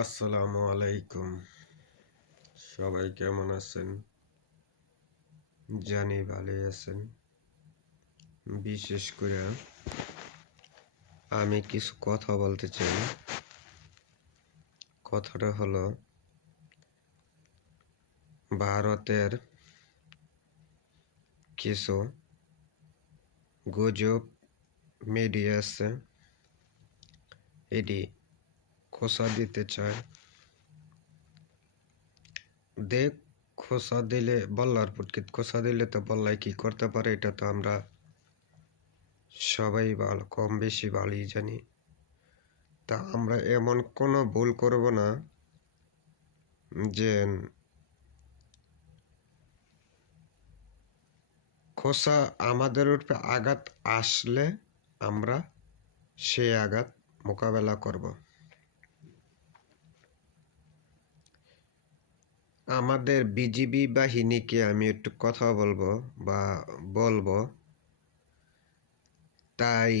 আসসালামু আলাইকুম। সবাই কেমন আছেন? জানি ভালোই আছেন। বিশেষ করে আমি কিছু কথা বলতে চাই। কথাটা হলো, ভারতের কিছু গুজব মিডিয়া আছে, এটি খোসা দিতে চায়। দেখ, খোসা দিলে বল্লার পুটকিত খোসা দিলে তো বল্লাই কি করতে পারে এটা তো আমরা সবাই ভালো, কম বেশি ভালোই জানি। তা আমরা এমন কোনো ভুল করব না যে খোসা আমাদের উপরে আঘাত আসলে আমরা সেই আঘাত মোকাবেলা করব। আমাদের বিজিবি বাহিনীকে আমি একটু কথা বলবো, তাই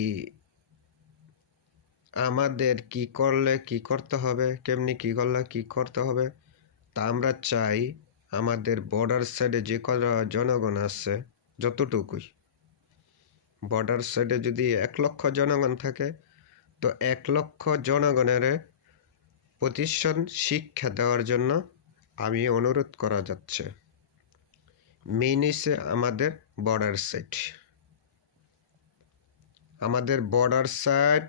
আমাদের কি করলে কি করতে হবে, কেমনি কি করলে কি করতে হবে, তা আমরা চাই আমাদের বর্ডার সাইডে যে কটা জনগণ আছে, যতটুকুই বর্ডার সাইডে যদি 1,00,000 জনগণ থাকে, তো 1,00,000 জনগণের প্রতিষ্ঠান শিক্ষা দেওয়ার জন্য আমি অনুরোধ করা যাচ্ছে। মেইন হচ্ছে আমাদের বর্ডার সাইড। আমাদের বর্ডার সাইড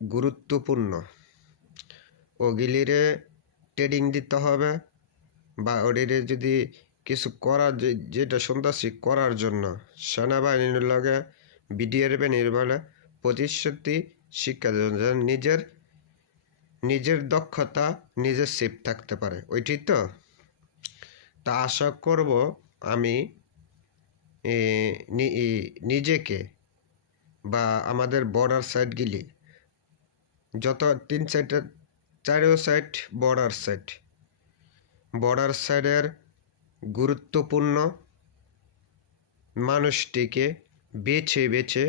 গুরুত্বপূর্ণ। ওগিলিরে ট্রেডিং দিতে হবে, বা ওদিরে যদি কিছু করার যেটা সন্ত্রাসী করার জন্য সেনাবাহিনীর লগে বিডিআর বাহিনীর বলে প্রতিশ্রুতি শিক্ষা দেওয়া, নিজের দক্ষতা নিজে সেফ থাকতে পারে, ওইটি তো। তা আশা করব আমি নিজেকে বা আমাদের বর্ডার সাইডগুলি যত 3 সাইডের 4 সাইড বর্ডার সাইডের গুরুত্বপূর্ণ মানুষটিকে বেছে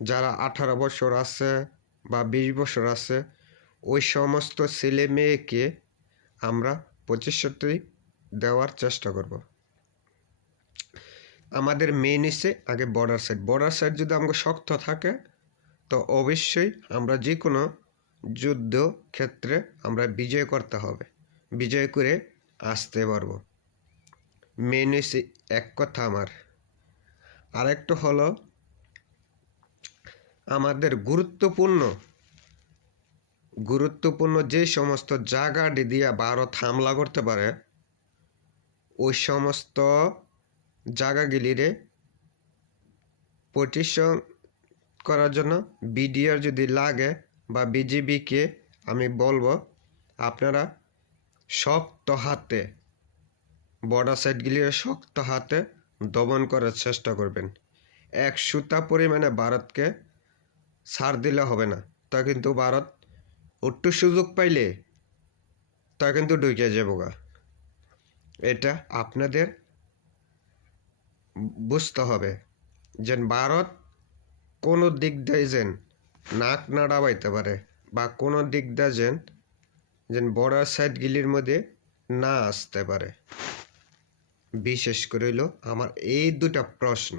যারা 18 বছর আছে বা 20 বছর আছে, ওই সমস্ত ছেলে মেয়েকে আমরা প্রতিশ্রুতি দেওয়ার চেষ্টা করব। আমাদের মেইন হচ্ছে আগে বর্ডার সাইড যদি আমাকে শক্ত থাকে, তো অবশ্যই আমরা যে কোনো যুদ্ধ ক্ষেত্রে আমরা বিজয় করতে হবে, বিজয় করে আসতে পারবো। মেইন হচ্ছে এক কথা আমার। আরেকটা হলো, আমাদের গুরুত্বপূর্ণ যে সমস্ত জায়গা দিয়ে ভারত হামলা করতে পারে, ওই সমস্ত জায়গাগুলিরে প্রতিষ্ঠান করার জন্য বিডিআর যদি লাগে বা বিজিবিকে আমি বলবো, আপনারা শক্ত হাতে বর্ডার সাইডগুলির শক্ত হাতে দমন করার চেষ্টা করবেন। 1 সুতা পরিমাণে ভারতকে ছাড় দিলে হবে না। তা কিন্তু ভারত একটু সুযোগ পাইলে তা কিন্তু ঢুকে যাবো। এটা আপনাদের বুঝতে হবে যে ভারত কোনো দিক দিয়ে যেন নাক না ডাবাইতে পারে, বা কোনো দিক দিয়ে যেন বর্ডার সাইডগুলির মধ্যে না আসতে পারে। বিশেষ করে হইল আমার এই 2টা প্রশ্ন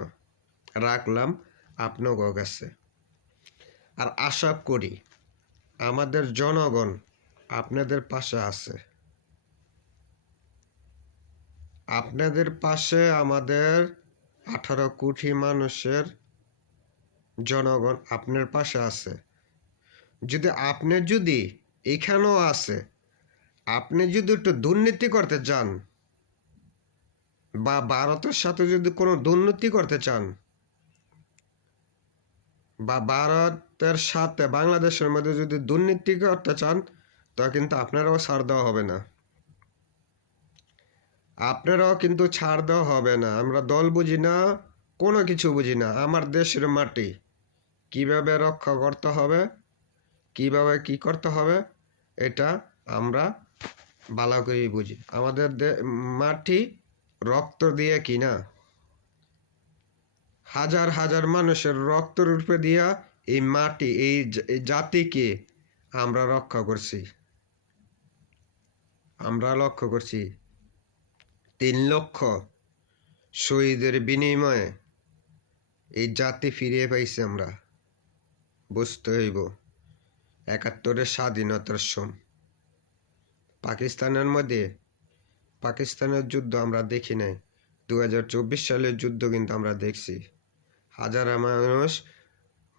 রাখলাম আপনাদের কাছে। আর আশা করি আমাদের জনগণ আপনাদের পাশে আছে। আপনাদের পাশে আমাদের 18 কোটি মানুষের জনগণ আপনার পাশে আছে। যদি এখানেও আছে, আপনি যদি একটু দুর্নীতি করতে চান বা ভারতের সাথে যদি কোনো দুর্নীতি করতে চান, বা ভারতের সাথে বাংলাদেশের মধ্যে যদি দুর্নীতি করতে চান, তা কিন্তু আপনারাও ছাড় দেওয়া হবে না। আমরা দল বুঝি না, কোনো কিছু বুঝি না। আমার দেশের মাটি কিভাবে রক্ষা করতে হবে, কিভাবে কি করতে হবে, এটা আমরা ভালো করেই বুঝি। আমাদের মাটি রক্ত দিয়ে কিনা, হাজার হাজার মানুষের রক্ত রূপে দিয়া এই মাটি, এই জাতিকে আমরা রক্ষা করছি। আমরা লক্ষ্য করছি 3 লক্ষ শহীদের বিনিময়ে এই জাতি ফিরিয়ে পাইছি আমরা। বুঝতে হইব 71-এর স্বাধীনতার পাকিস্তানের যুদ্ধ আমরা দেখি নাই, 2024 সালের যুদ্ধ কিন্তু আমরা দেখছি। হাজার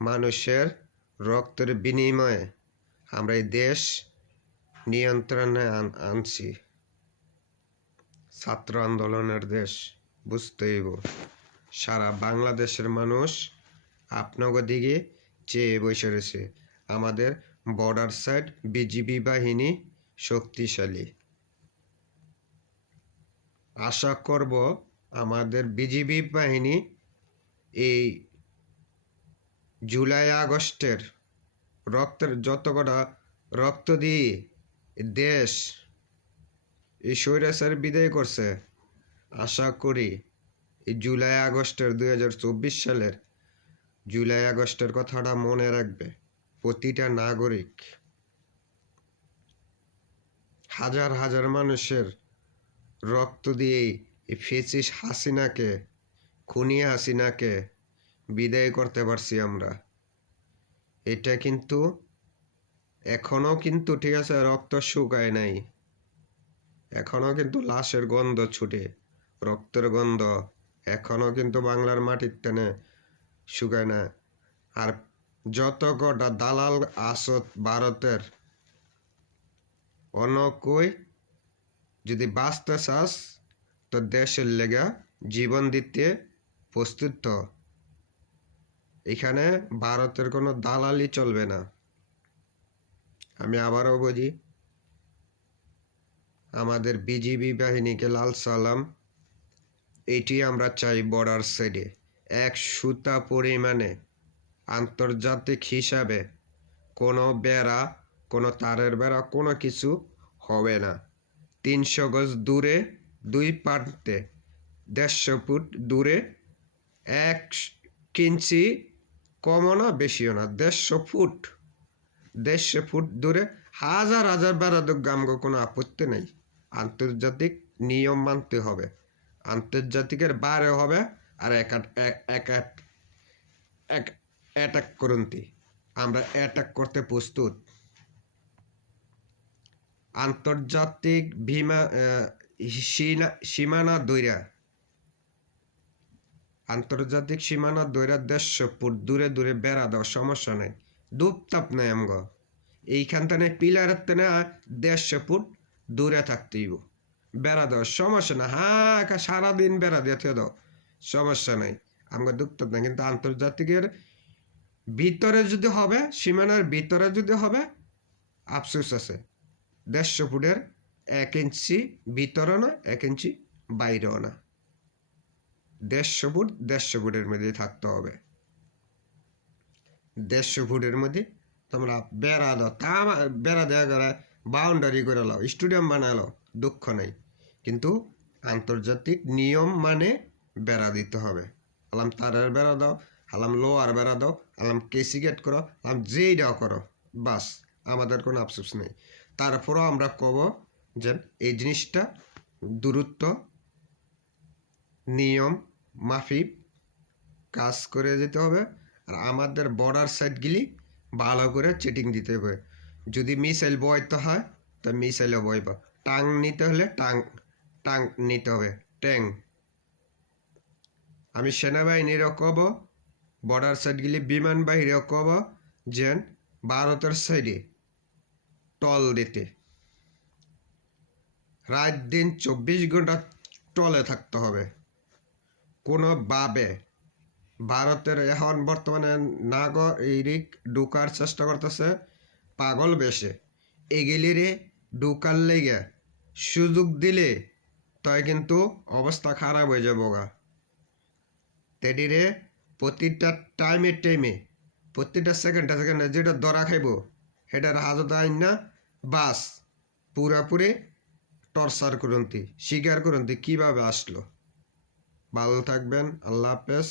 মানুষের রক্তের বিনিময়ে আমরা এই দেশ নিয়ন্ত্রণে আনছি। ছাত্র আন্দোলনের দেশ, বুঝতে হইব। সারা বাংলাদেশের মানুষ আপনাকে দিকে চেয়ে বসে রয়েছে। আমাদের বর্ডার সাইড বিজিবি বাহিনী শক্তিশালী। আশা করব আমাদের বিজিবি বাহিনী এই জুলাই আগস্টের যত কটা রক্ত দিয়ে দেশ এই স্বৈরাচার বিদায় করছে, আশা করি এই জুলাই আগস্টের 2024 সালের জুলাই আগস্টের কথাটা মনে রাখবে প্রতিটা নাগরিক। হাজার হাজার মানুষের রক্ত দিয়ে এই ফেসিস হাসিনাকে, খুনি হাসিনাকে বিদায় করতে পারছি আমরা। এটা কিন্তু এখনো কিন্তু ঠিক আছে, রক্ত শুকায় নাই, এখনো কিন্তু লাশের গন্ধ ছুটে, রক্তের গন্ধ এখনো কিন্তু বাংলার মাটির টেনে শুকায় না। আর যত কটা দালাল আসত ভারতের, অনকই যদি বাঁচতে চাস তো দেশের লেগা জীবন দিতে প্রস্তুত। এখানে ভারতের কোনো দালালি চলবে না। আমি আবারও বলি, আমাদের বিজিবি বাহিনীকে লাল সালাম। এটি আমরা চাই বর্ডার সাইডে 1 সুতা পরিমাণে আন্তর্জাতিক হিসাবে কোনো বেড়া, কোনো তারের বেড়া, কোনো কিছু হবে না। 300 গজ দূরে 2 প্রান্তে 150 ফুট দূরে 1 ইঞ্চি কমও না বেশিও না, 150 ফুট দূরে হাজার হাজার বেড়া আমগো কোনো আপত্তি নেই। আন্তর্জাতিক নিয়ম মানতে হবে, আন্তর্জাতিকের বাইরে হবে। আর অ্যাটাক করন্তি আমরা অ্যাটাক করতে প্রস্তুত। আন্তর্জাতিক সীমানা দৈরা 150 ফুট দূরে দূরে বেড়া দাও, সমস্যা নেই, দুপতাপ নেই আমগো। এইখান থেকে পিলারের থেকে 150 ফুট দূরে থাকতেইব, বেড়া দাও, সমস্যা না। হ্যাঁ, সারাদিন বেড়া দিয়ে দাও, সমস্যা নেই, আমগো দুপতাপ নেই। কিন্তু আন্তর্জাতিকের ভিতরে যদি হবে, সীমানার ভিতরে যদি হবে, আফসোস আছে। 150 ফুটের 1 ইঞ্চি ভিতরে না, 1 ইঞ্চি বাইরেও না, 150 ফুটের মধ্যে থাকতে হবে। 150 ফুটের মধ্যে তোমরা বেড়া দাও, তা বেড়া দেওয়া করে বাউন্ডারি করে লাও, স্টেডিয়াম বানালো, দুঃখ নেই। কিন্তু আন্তর্জাতিক নিয়ম মানে বেড়া দিতে হবে। আলাম তারের বেড়া দাও, আলাম লোয়ার বেড়া দাও, আলাম কেসি গেট করো, আলাম যেই দাও করো, বাস, আমাদের কোনো আফসোস নেই। তারপরও আমরা কব যে এই জিনিসটা দূরত্ব নিয়ম মাফিক কাজ করে যেতে হবে। আর আমাদের বর্ডার সাইডগুলি ভালো করে চেটিং দিতে হবে। যদি মিসাইল বইতে হয় তো মিসাইলও বইব, টাং নিতে হলে টাং নিতে হবে, ট্যাং। আমি সেনাবাহিনীরও কব, বর্ডার সাইডগুলি বিমান বাহিনীও কব যে ভারতের সাইডে টল দিতে, রাত দিন 24 ঘন্টা টলে থাকতে হবে। কোনোভাবে ভারতের এখন বর্তমানে নাগরিক ঢুকার চেষ্টা করতেছে পাগল বেশে, এগুলিরে ঢুকার লেগে সুযোগ দিলে তাই কিন্তু অবস্থা খারাপ হয়ে যাবো গা। তেডিরে প্রতিটা টাইমে প্রতিটা সেকেন্ডে যেটা ধরা খাইব সেটার হাজত আইন না, বাস পুরাপুরি টর্চার করন্তি, স্বীকার করন্তি কীভাবে আসলো। ভালো থাকবেন, আল্লাহ হাফেজ।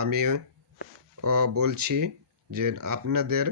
আমি বলছি যে আপনাদের